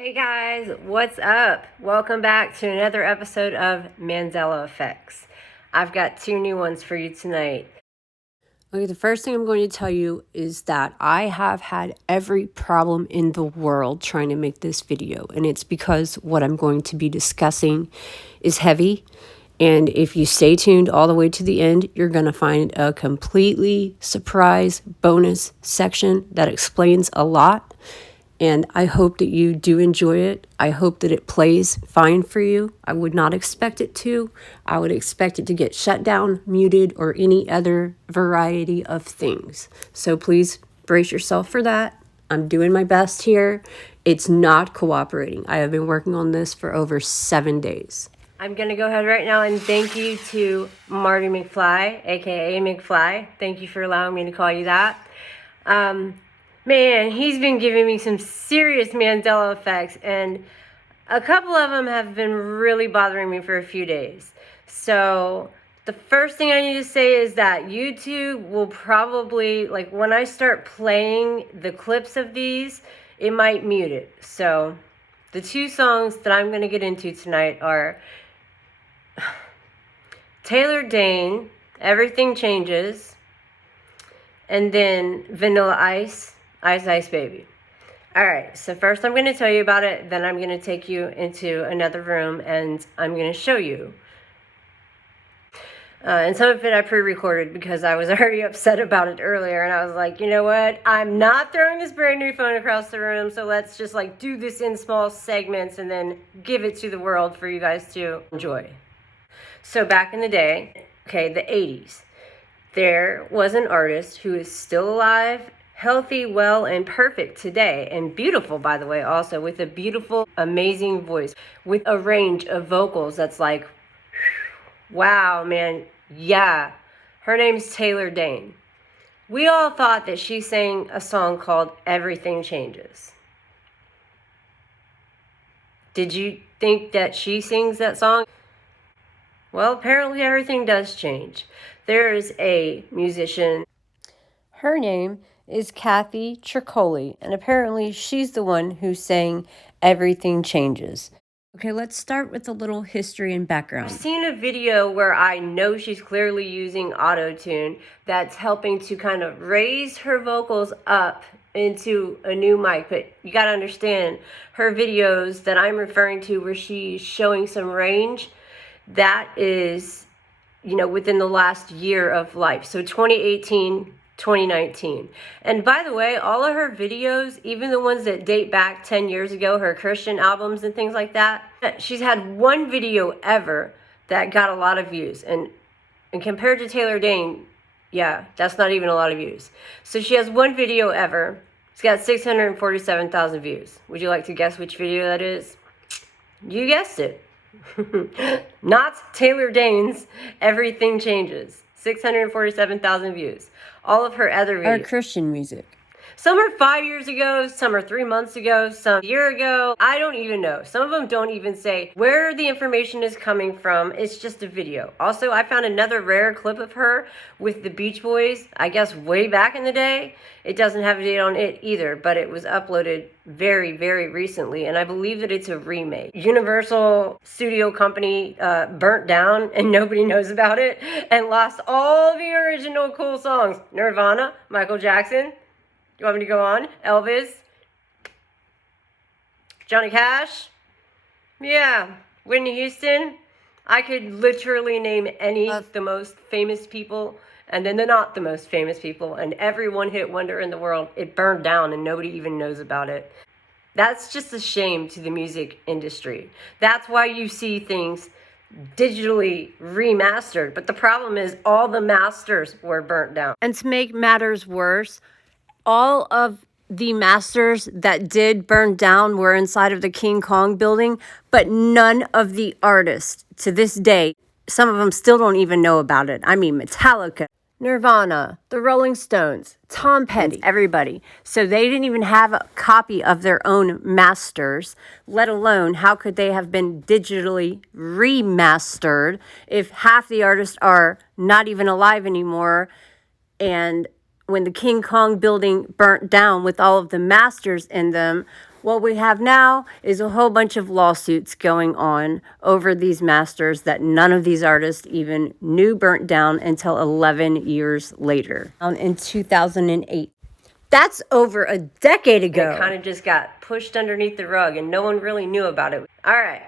Hey guys, what's up? Welcome back to another episode of Mandela Effects. I've got two new ones for you tonight. Okay, the first thing I'm going to tell you is that I have had every problem in the world trying to make this video, and it's because what I'm going to be discussing is heavy. And if you stay tuned all the way to the end, you're going to find a completely surprise bonus section that explains a lot. And I hope that you do enjoy it. I hope that it plays fine for you. I would not expect it to. I would expect it to get shut down, muted, or any other variety of things. So please brace yourself for that. I'm doing my best here. It's not cooperating. I have been working on this for over 7 days. I'm going to go ahead right now and thank you to Marty McFly, aka McFly. Thank you for allowing me to call you that. Man, he's been giving me some serious Mandela effects, and a couple of them have been really bothering me for a few days. So the first thing I need to say is that YouTube will probably, like when I start playing the clips of these, it might mute it. So the two songs that I'm going to get into tonight are Taylor Dane, Everything Changes, and then Vanilla Ice, Ice Ice Baby. All right, so first I'm going to tell you about it, then I'm going to take you into another room and I'm going to show you. And some of it I pre-recorded because I was already upset about it earlier, and I was like, you know what, I'm not throwing this brand new phone across the room, so let's just like do this in small segments and then give it to the world for you guys to enjoy. So back in the day, okay, the 80s, there was an artist who is still alive, healthy, well, and perfect today, and beautiful, by the way, also, with a beautiful, amazing voice, with a range of vocals that's like, wow, man, yeah. Her name's Taylor Dane. We all thought that she sang a song called Everything Changes. Did you think that she sings that song? Well, apparently everything does change. There is a musician. Her name is Kathy Tricoli, and apparently she's the one who sang Everything Changes. Okay, let's start with a little history and background. I've seen a video where I know she's clearly using auto-tune that's helping to kind of raise her vocals up into a new mic, but you gotta understand, her videos that I'm referring to where she's showing some range, that is, you know, within the last year of life. So 2018, 2019. And by the way, all of her videos, even the ones that date back 10 years ago, her Christian albums and things like that, she's had one video ever that got a lot of views. And compared to Taylor Dane, yeah, that's not even a lot of views. So she has one video ever. It's got 647,000 views. Would you like to guess which video that is? You guessed it. Not Taylor Dane's Everything Changes. 647,000 views. All of her other videos are Christian music. Some are 5 years ago, some are 3 months ago, some a year ago. I don't even know. Some of them don't even say where the information is coming from. It's just a video. Also, I found another rare clip of her with the Beach Boys, I guess way back in the day. It doesn't have a date on it either, but it was uploaded very, very recently, and I believe that it's a remake. Universal Studio Company burnt down, and nobody knows about it, and lost all the original cool songs. Nirvana, Michael Jackson. You want me to go on? Elvis? Johnny Cash? Yeah. Whitney Houston? I could literally name any of the most famous people and then the not the most famous people, and every one-hit wonder in the world, it burned down and nobody even knows about it. That's just a shame to the music industry. That's why you see things digitally remastered. But the problem is all the masters were burnt down. And to make matters worse, all of the masters that did burn down were inside of the King Kong building, but none of the artists to this day, some of them still don't even know about it. I mean, Metallica, Nirvana, the Rolling Stones, Tom Petty, everybody. So they didn't even have a copy of their own masters, let alone how could they have been digitally remastered if half the artists are not even alive anymore. And when the King Kong building burnt down with all of the masters in them, What we have now is a whole bunch of lawsuits going on over these masters that none of these artists even knew burnt down until 11 years later, in 2008. That's over a decade ago. It kind of just got pushed underneath the rug and no one really knew about it. All right,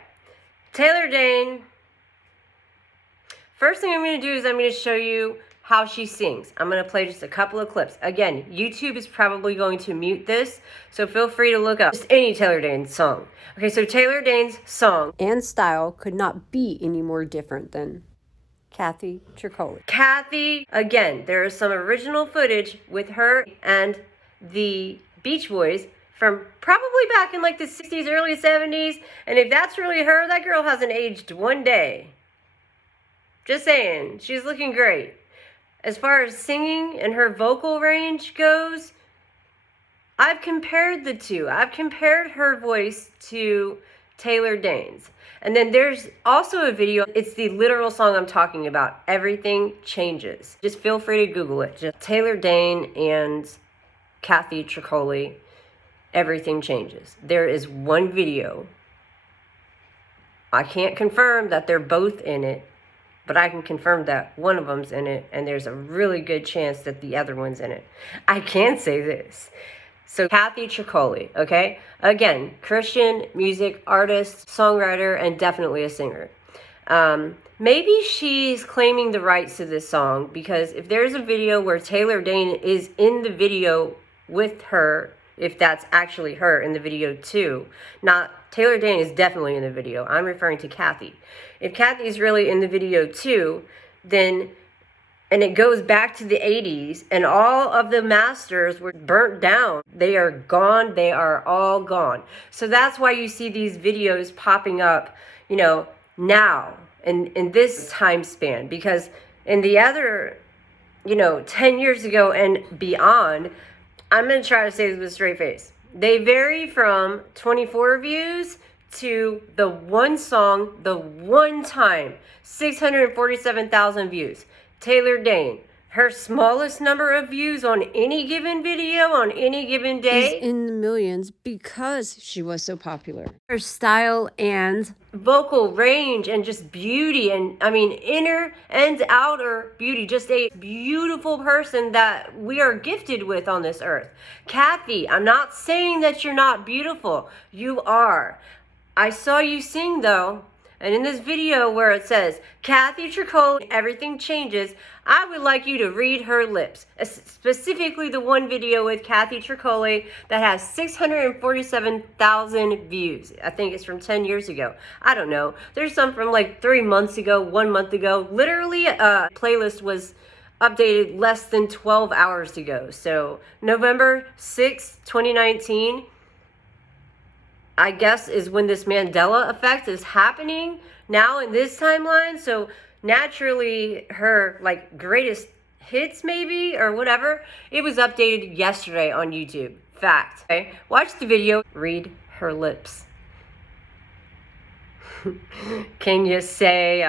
Taylor Dayne. First thing I'm going to do is I'm going to show you how she sings. I'm going to play just a couple of clips. Again, YouTube is probably going to mute this, so feel free to look up just any Taylor Dayne song. Okay, so Taylor Dayne's song and style could not be any more different than Kathy Tricoli. Kathy, again, there is some original footage with her and the Beach Boys from probably back in like the 60s, early 70s, and if that's really her, that girl hasn't aged one day. Just saying, she's looking great. As far as singing and her vocal range goes, I've compared the two. I've compared her voice to Taylor Dayne's. And then there's also a video. It's the literal song I'm talking about. Everything Changes. Just feel free to Google it. Just Taylor Dayne and Kathy Tricoli. Everything Changes. There is one video. I can't confirm that they're both in it, but I can confirm that one of them's in it, and there's a really good chance that the other one's in it. I can say this. So Kathy Tricoli, okay? Again, Christian music artist, songwriter, and definitely a singer. Maybe she's claiming the rights to this song, because if there's a video where Taylor Dayne is in the video with her, if that's actually her in the video too, not Taylor Dayne is definitely in the video. I'm referring to Kathy. If Kathy's really in the video too, then, and it goes back to the 80s, and all of the masters were burnt down. They are gone. They are all gone. So that's why you see these videos popping up, you know, now, in this time span. Because in the other, you know, 10 years ago and beyond, I'm going to try to say this with a straight face. They vary from 24 views to the one song, the one time, 647,000 views. Taylor Dayne, her smallest number of views on any given video on any given day is in the millions because she was so popular. Her style and vocal range and just beauty, and I mean inner and outer beauty, just a beautiful person that we are gifted with on this earth. Kathy, I'm not saying that you're not beautiful. You are. I saw you sing though. And in this video where it says, Kathy Tricoli, Everything Changes, I would like you to read her lips. Specifically the one video with Kathy Tricoli that has 647,000 views. I think it's from 10 years ago. I don't know. There's some from like 3 months ago, 1 month ago. Literally, a playlist was updated less than 12 hours ago. So November 6th, 2019. I guess is when this Mandela effect is happening now in this timeline. So naturally her like greatest hits maybe or whatever, it was updated yesterday on YouTube. Fact. Okay, watch the video, read her lips. Can you say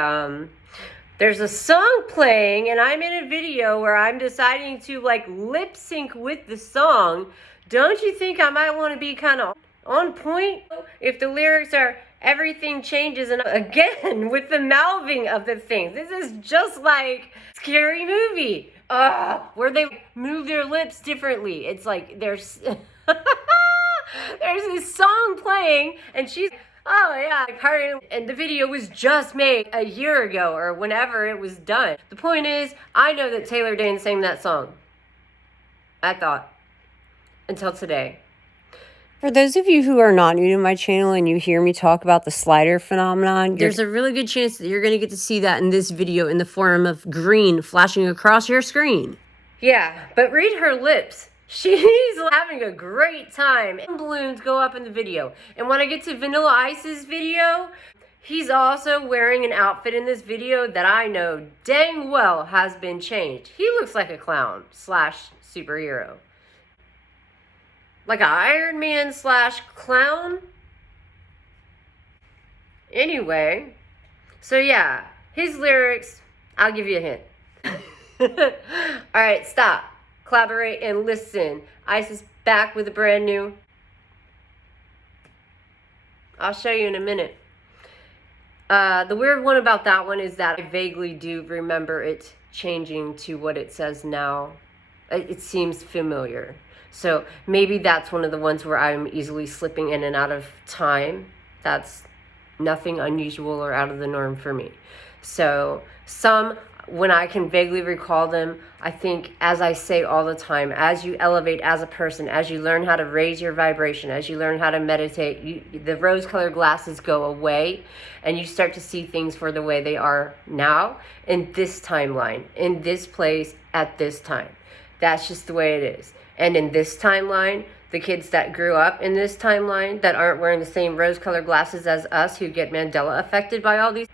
there's a song playing and I'm in a video where I'm deciding to like lip sync with the song? Don't you think I might want to be kind of on point if the lyrics are everything changes? And again with the mouthing of the things, this is just like Scary Movie where they move their lips differently. It's like there's there's this song playing and she's and the video was just made a year ago or whenever it was done. The point is, I know that Taylor Dayne sang that song, I thought, until today. For those of you who are not new to my channel and you hear me talk about the slider phenomenon, there's a really good chance that you're going to get to see that in this video in the form of green flashing across your screen. Yeah, but read her lips. She's having a great time. And balloons go up in the video. And when I get to Vanilla Ice's video, he's also wearing an outfit in this video that I know dang well has been changed. He looks like a clown / superhero. Like an Iron Man / clown. Anyway, so yeah, his lyrics, I'll give you a hint. All right, stop, collaborate, and listen. Ice is back with a brand new I'll show you in a minute. The weird one about that one is that I vaguely do remember it changing to what it says now. It seems familiar. So maybe that's one of the ones where I'm easily slipping in and out of time. That's nothing unusual or out of the norm for me. So some, when I can vaguely recall them, I think, as I say all the time, as you elevate as a person, as you learn how to raise your vibration, as you learn how to meditate, the rose-colored glasses go away, and you start to see things for the way they are now, in this timeline, in this place, at this time. That's just the way it is. And in this timeline, the kids that grew up in this timeline that aren't wearing the same rose-colored glasses as us, who get Mandela affected by all these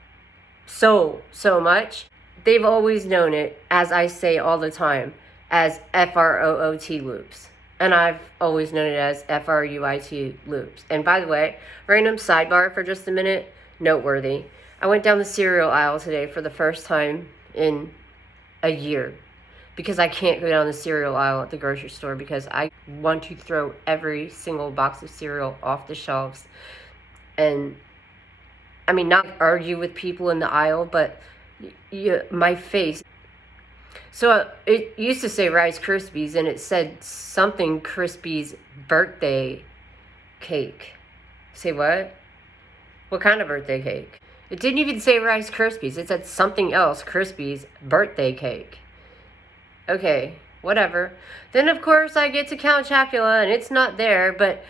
so much, they've always known it, as I say all the time, as FROOT loops. And I've always known it as FRUIT loops. And by the way, random sidebar for just a minute, noteworthy. I went down the cereal aisle today for the first time in a year, because I can't go down the cereal aisle at the grocery store because I want to throw every single box of cereal off the shelves. And I mean, not argue with people in the aisle, but my face. So it used to say Rice Krispies, and it said something Krispies birthday cake. Say what? What kind of birthday cake? It didn't even say Rice Krispies. It said something else, Krispies birthday cake. Okay, whatever. Then, of course, I get to Count Chocula, and it's not there, but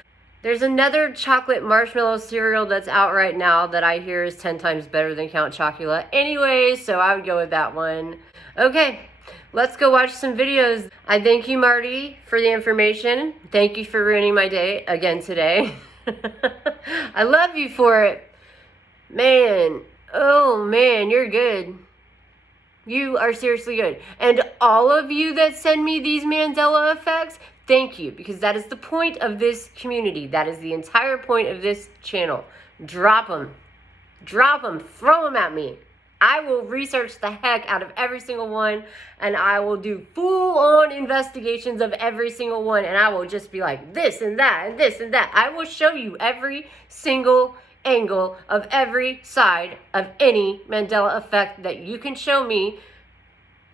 there's another chocolate marshmallow cereal that's out right now that I hear is 10 times better than Count Chocula. Anyway, so I would go with that one. Okay, let's go watch some videos. I thank you, Marty, for the information. Thank you for ruining my day again today. I love you for it. Man, oh man, you're good. You are seriously good. And all of you that send me these Mandela effects, thank you, because that is the point of this community. That is the entire point of this channel. Drop them. Drop them. Throw them at me. I will research the heck out of every single one, and I will do full-on investigations of every single one, and I will just be like this and that and this and that. I will show you every single angle of every side of any Mandela effect that you can show me,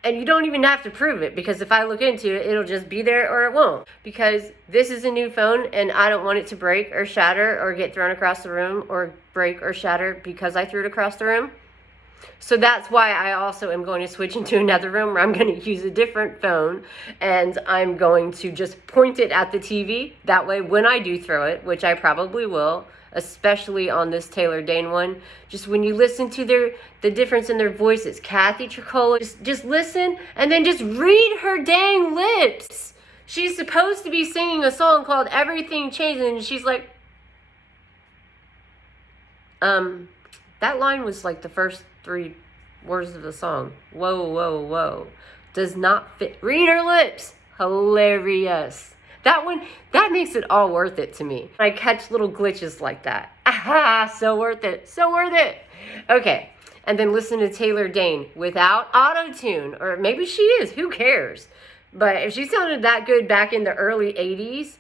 and you don't even have to prove it, because if I look into it, it'll just be there or it won't, because this is a new phone and I don't want it to break or shatter or get thrown across the room or break or shatter because I threw it across the room. So that's why I also am going to switch into another room where I'm going to use a different phone, and I'm going to just point it at the TV. That way when I do throw it, which I probably will, especially on this Taylor Dane one, just when you listen to the difference in their voices, Kathy Tricola, just listen and then just read her dang lips. She's supposed to be singing a song called Everything Changes, and she's like, that line was like the first 3 words of the song. Whoa, whoa, whoa. Does not fit. Read her lips. Hilarious. That one, that makes it all worth it to me. I catch little glitches like that. Aha, so worth it. So worth it. Okay, and then listen to Taylor Dane without auto-tune. Or maybe she is, who cares? But if she sounded that good back in the early 80s,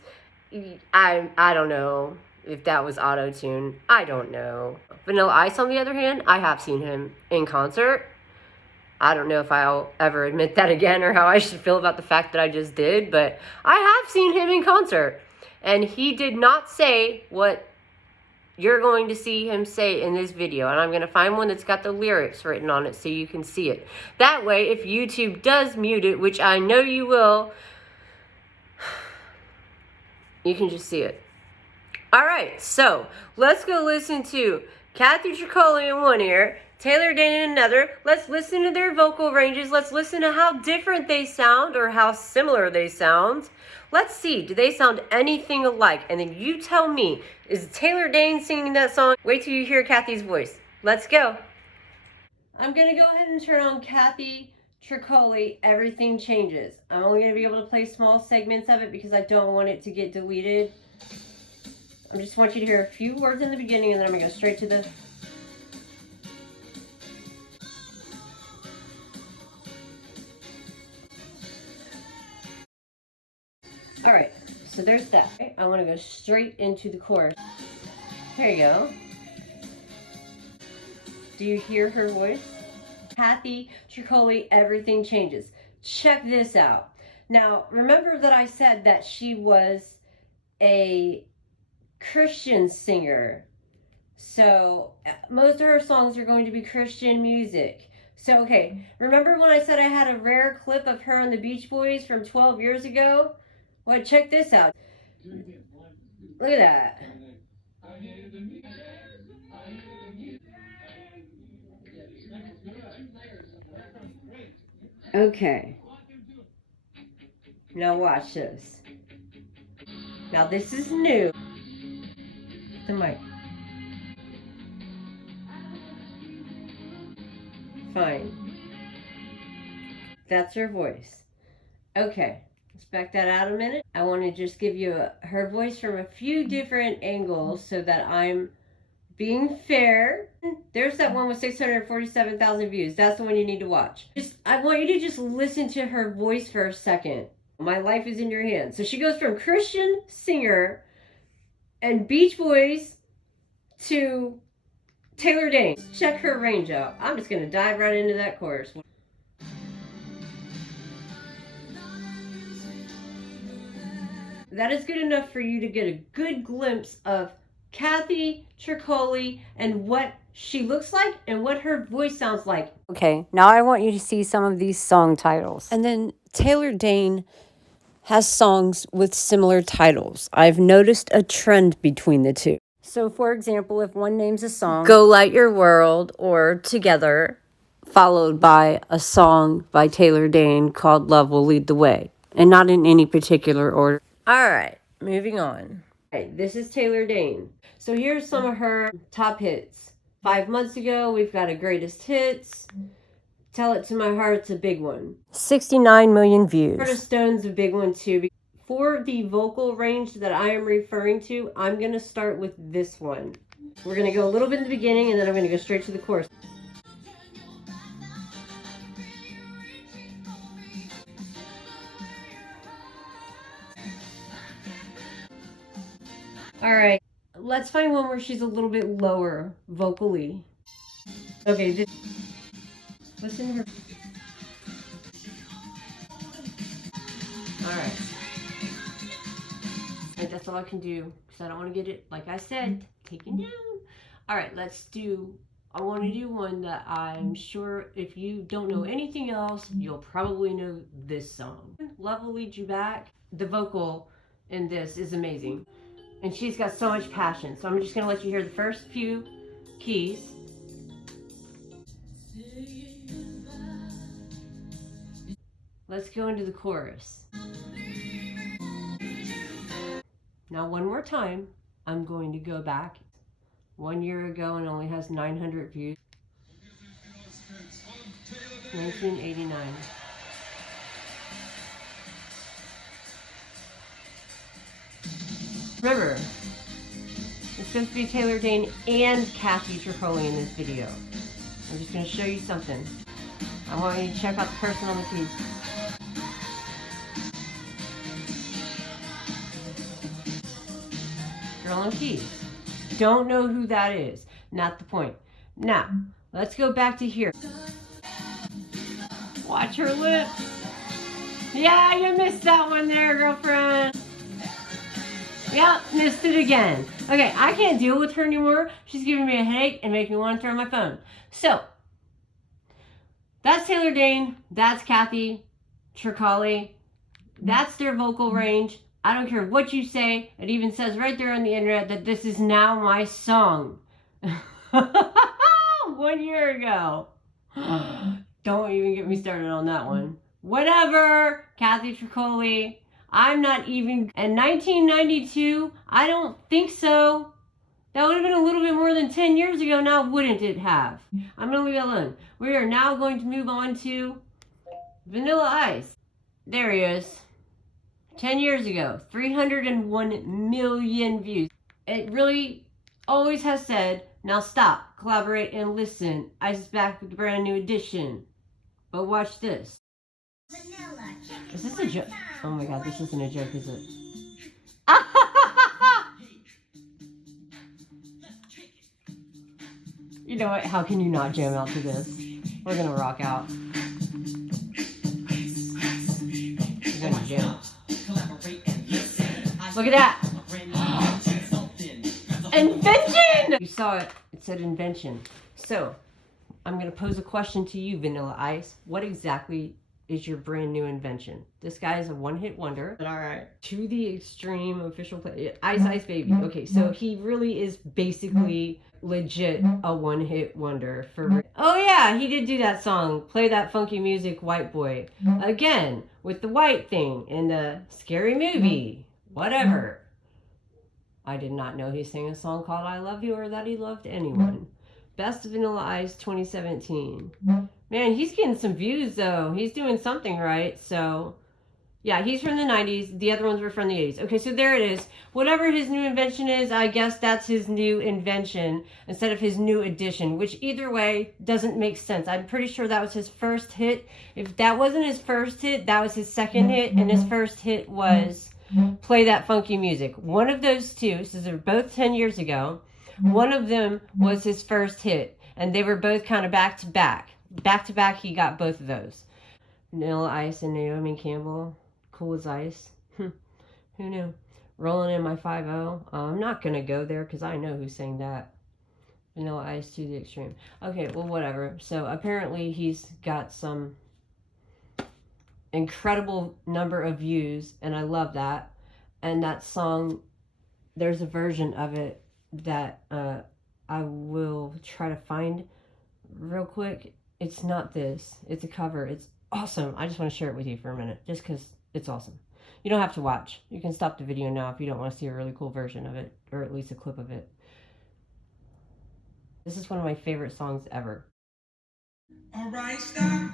I don't know if that was auto-tune. I don't know. Vanilla Ice, on the other hand, I have seen him in concert. I don't know if I'll ever admit that again or how I should feel about the fact that I just did, but I have seen him in concert. And he did not say what you're going to see him say in this video. And I'm going to find one that's got the lyrics written on it so you can see it. That way, if YouTube does mute it, which I know you will, you can just see it. All right, so let's go listen to Kathy Tricola in one ear, Taylor Dane in another. Let's listen to their vocal ranges. Let's listen to how different they sound or how similar they sound. Let's see, do they sound anything alike? And then you tell me, is Taylor Dane singing that song? Wait till you hear Kathy's voice. Let's go. I'm going to go ahead and turn on Kathy Tricola, Everything Changes. I'm only going to be able to play small segments of it because I don't want it to get deleted. I just want you to hear a few words in the beginning, and then I'm going to go straight to the... Alright, so there's that. I want to go straight into the chorus. Here you go. Do you hear her voice? Kathy Tricoli, everything changes. Check this out. Now, remember that I said that she was a Christian singer. So most of her songs are going to be Christian music. So, okay, remember when I said I had a rare clip of her on the Beach Boys from 12 years ago? Well, check this out. Look at that. Okay. Now watch this. Now this is new. The mic. Fine. That's her voice. Okay. Let's back that out a minute. I want to just give you her voice from a few different angles so that I'm being fair. There's that one with 647,000 views. That's the one you need to watch. I want you to just listen to her voice for a second. My life is in your hands. So she goes from Christian singer and Beach Boys to Taylor Dane. Check her range out. I'm just going to dive right into that chorus. That is good enough for you to get a good glimpse of Kathy Tricoli and what she looks like and what her voice sounds like. Okay, now I want you to see some of these song titles. And then Taylor Dane has songs with similar titles. I've noticed a trend between the two. So, for example, if one names a song Go Light Your World or Together, followed by a song by Taylor Dane called Love Will Lead the Way, and not in any particular order. All right, moving on. Okay, this is Taylor Dane. So here's some of her top hits. 5 months ago, we've got a greatest hits. Tell It to My Heart's a big one. 69 million views. Heart of Stone's a big one too. For the vocal range that I am referring to, I'm going to start with this one. We're going to go a little bit in the beginning and then I'm going to go straight to the chorus. All right, let's find one where she's a little bit lower vocally. Okay, listen to her. All right. That's all I can do because I don't want to get it, like I said, taken down. All right, I want to do one that I'm sure if you don't know anything else, you'll probably know this song. Love Will Lead You Back. The vocal in this is amazing. And she's got so much passion. So I'm just going to let you hear the first few keys. Let's go into the chorus. Now one more time, I'm going to go back 1 year ago and only has 900 views. 1989. Remember, it's supposed to be Taylor Dane and Kathy Tricoli in this video. I'm just going to show you something. I want you to check out the person on the keys. Girl on keys. Don't know who that is. Not the point. Now, let's go back to here. Watch her lips. Yeah, you missed that one there, girlfriend. Yep, missed it again. Okay, I can't deal with her anymore. She's giving me a headache and making me want to throw my phone. So, that's Taylor Dane. That's Kathy Tricoli. That's their vocal range. I don't care what you say. It even says right there on the internet that this is now my song. 1 year ago. Don't even get me started on that one. Whatever, Kathy Tricoli. I'm not even... In 1992, I don't think so. That would have been a little bit more than 10 years ago now, wouldn't it have? I'm going to leave it alone. We are now going to move on to Vanilla Ice. There he is. 10 years ago, 301 million views. It really always has said, now stop, collaborate, and listen. Ice is back with a brand new edition. But watch this. Is this a joke? Oh my god, this isn't a joke, is it? You know what? How can you not jam out to this? We're gonna rock out. We're gonna jam. Look at that! Invention! You saw it. It said invention. So, I'm gonna pose a question to you, Vanilla Ice. What exactly is your brand new invention? This guy is a one-hit wonder. All right. To the extreme official play. Ice Baby. Okay, so he really is basically legit a one-hit wonder for. Oh yeah, he did do that song. Play that funky music, white boy. Again, with the white thing in the scary movie. Whatever. I did not know he sang a song called I Love You or that he loved anyone. Best Vanilla Ice 2017. Man, he's getting some views though. He's doing something right. So, yeah, he's from the 90s. The other ones were from the 80s. Okay, so there it is. Whatever his new invention is, I guess that's his new invention instead of his new addition, which either way doesn't make sense. I'm pretty sure that was his first hit. If that wasn't his first hit, that was his second hit, and his first hit was Play That Funky Music. One of those two, so they're both 10 years ago. One of them was his first hit, and they were both kind of back to back. Back to back, he got both of those. Vanilla Ice and Naomi Campbell, cool as ice. Who knew? Rolling in my 5-0. I'm not going to go there because I know who sang that. Vanilla Ice to the extreme. Okay, well, whatever. So apparently he's got some incredible number of views, and I love that. And that song, there's a version of it that I will try to find real quick. It's not this. It's a cover. It's awesome. I just want to share it with you for a minute, just because it's awesome. You don't have to watch. You can stop the video now if you don't want to see a really cool version of it, or at least a clip of it. This is one of my favorite songs ever. All right, stop.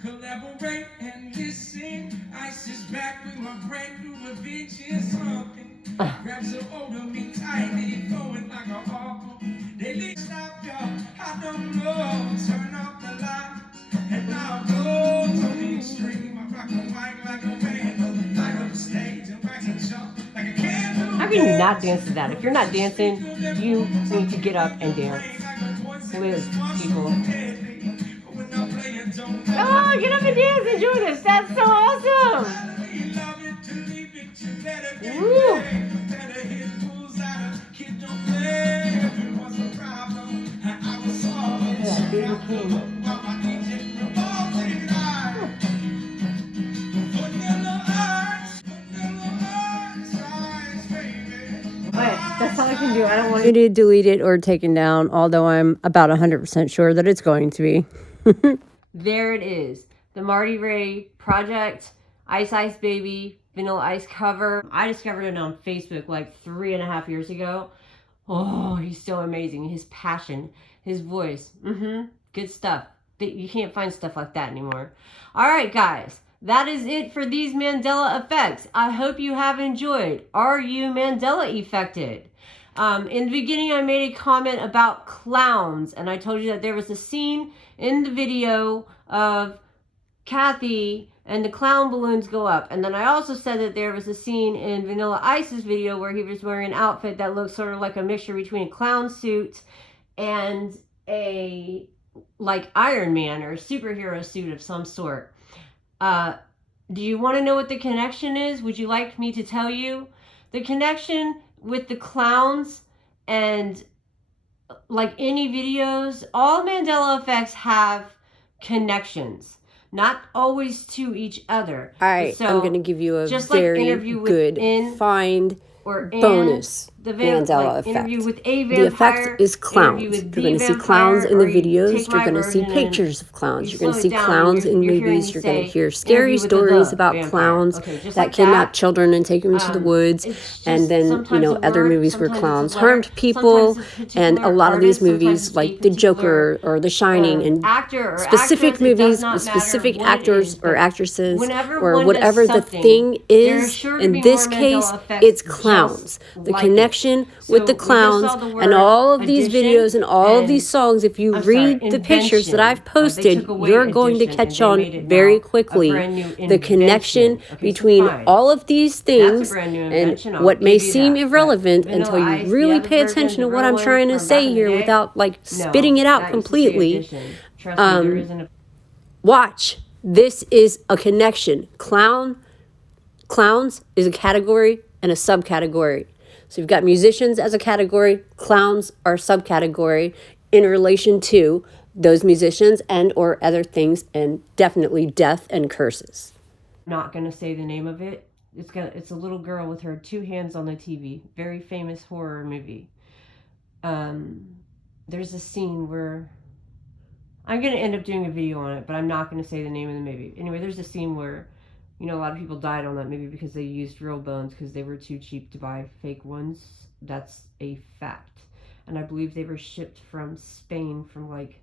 Collaborate and listen. Ice is back with my brand new invention. Something grabs a hold of me tightly, flowing like a harbor. They stop, y'all. I don't know. Turn off the lights and I'll go to the extreme. I rock a mic like a man, light up the stage and wax and jump like a candle. How can you not dance to that? If you're not dancing, you need to get up and dance. Live, people. Oh, get up and dance, enjoy this. That's so awesome. Woo. That's all I can do. I don't want you to delete it or taken down, although I'm about 100% sure that it's going to be. There it is. The Marty Ray Project, Ice Baby, Vanilla Ice cover. I discovered it on Facebook like 3.5 years ago. Oh, he's so amazing. His passion, his voice. Good stuff. You can't find stuff like that anymore. All right, guys. That is it for these Mandela effects. I hope you have enjoyed. Are you Mandela affected? In the beginning, I made a comment about clowns, and I told you that there was a scene in the video of Kathy and the clown balloons go up. And then I also said that there was a scene in Vanilla Ice's video where he was wearing an outfit that looked sort of like a mixture between a clown suit and a like Iron Man or a superhero suit of some sort. Do you want to know what the connection is? Would you like me to tell you? The connection with the clowns and like any videos, all Mandela effects have connections, not always to each other. All right, so I'm going to give you a very good find bonus Mandela effect. The effect is clowns. You're going to see clowns in the videos. You're going to see pictures of clowns. You're going to see clowns in movies. You're going to hear scary stories about clowns that kidnap children and take them into the woods. And then, you know, other movies where clowns harmed people. And a lot of these movies like The Joker or The Shining and specific movies with specific actors or actresses or whatever the thing is. In this case, it's clowns. The connection connection with the clowns and all of these videos and all of these songs. If you read the pictures that I've posted, you're going to catch on very quickly the connection between all of these things and what may seem irrelevant until you really pay attention to what I'm trying to say here without like spitting it out completely. Watch. This is a connection. Clowns is a category and a subcategory. So you've got musicians as a category, clowns are a subcategory in relation to those musicians and or other things, and definitely death and curses. Not going to say the name of it. It's a little girl with her two hands on the TV. Very famous horror movie. There's a scene where I'm going to end up doing a video on it, but I'm not going to say the name of the movie. Anyway, there's a scene where, you know, a lot of people died on that movie because they used real bones because they were too cheap to buy fake ones. That's a fact. And I believe they were shipped from Spain from like,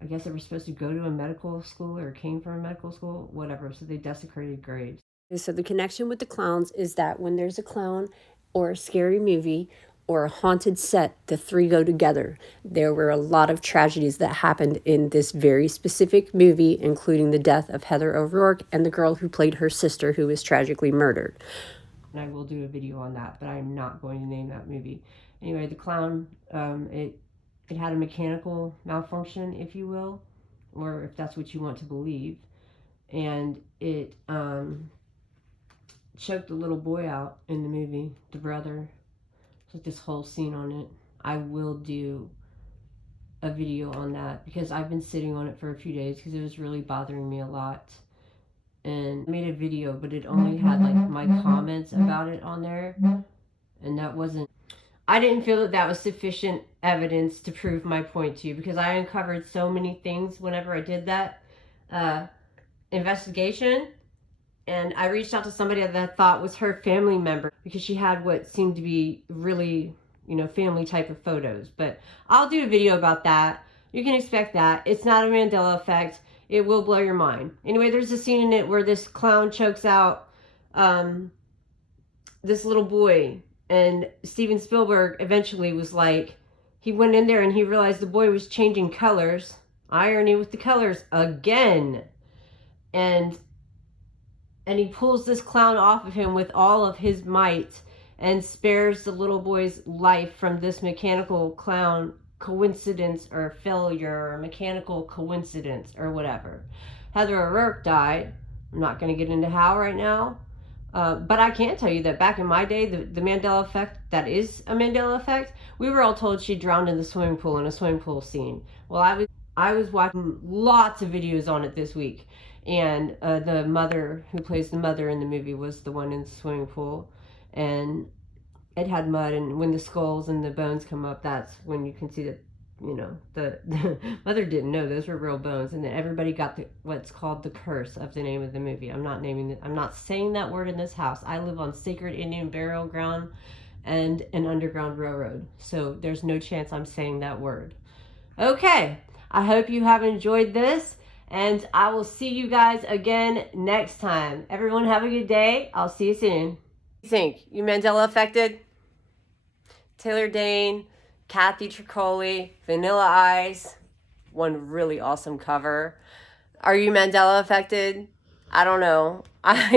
I guess they were supposed to go to a medical school or came from a medical school, whatever. So they desecrated graves. So the connection with the clowns is that when there's a clown or a scary movie or a haunted set, the three go together. There were a lot of tragedies that happened in this very specific movie, including the death of Heather O'Rourke and the girl who played her sister who was tragically murdered. And I will do a video on that, but I'm not going to name that movie. Anyway, the clown, it had a mechanical malfunction, if you will, or if that's what you want to believe. And it choked the little boy out in the movie, the brother. Like this whole scene on it. I will do a video on that because I've been sitting on it for a few days because it was really bothering me a lot. And I made a video, but it only had like my comments about it on there, and that wasn't, I didn't feel that was sufficient evidence to prove my point to you because I uncovered so many things whenever I did that investigation. And I reached out to somebody that I thought was her family member because she had what seemed to be really, you know, family type of photos. But I'll do a video about that. You can expect that. It's not a Mandela effect. It will blow your mind. Anyway, there's a scene in it where this clown chokes out this little boy. And Steven Spielberg eventually was like, he went in there and he realized the boy was changing colors. Irony with the colors again. And he pulls this clown off of him with all of his might and spares the little boy's life from this mechanical clown coincidence or failure or mechanical coincidence or whatever. Heather O'Rourke died. I'm not going to get into how right now. But I can tell you that back in my day, the Mandela Effect, that is a Mandela Effect, we were all told she drowned in the swimming pool in a swimming pool scene. Well, I was watching lots of videos on it this week. And the mother who plays the mother in the movie was the one in the swimming pool. And it had mud, and when the skulls and the bones come up, that's when you can see that, you know, the mother didn't know those were real bones. And then everybody got what's called the curse of the name of the movie. I'm not saying that word in this house. I live on sacred Indian burial ground and an underground railroad. So there's no chance I'm saying that word. Okay, I hope you have enjoyed this. And I will see you guys again next time. Everyone have a good day. I'll see you soon. What do you think? You Mandela affected? Taylor Dane, Kathy Tricoli, Vanilla Ice. One really awesome cover. Are you Mandela affected? I don't know. I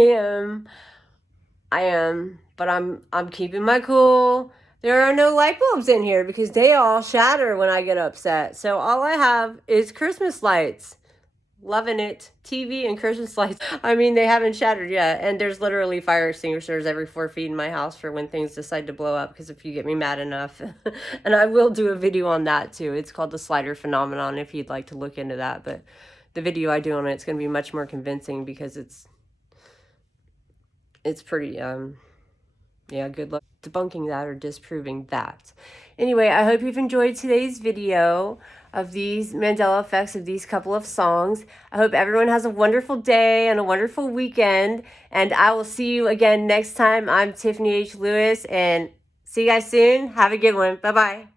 am, but I'm keeping my cool. There are no light bulbs in here because they all shatter when I get upset. So all I have is Christmas lights. Loving it. TV and Christmas lights. I mean, they haven't shattered yet. And there's literally fire extinguishers every 4 feet in my house for when things decide to blow up, because if you get me mad enough. And I will do a video on that too. It's called the slider phenomenon if you'd like to look into that. But the video I do on it's going to be much more convincing because it's pretty, yeah, good luck debunking that or disproving that. Anyway, I hope you've enjoyed today's video of these Mandela effects of these couple of songs. I hope everyone has a wonderful day and a wonderful weekend, and I will see you again next time. I'm Tiffany H. Lewis, and see you guys soon. Have a good one. Bye-bye.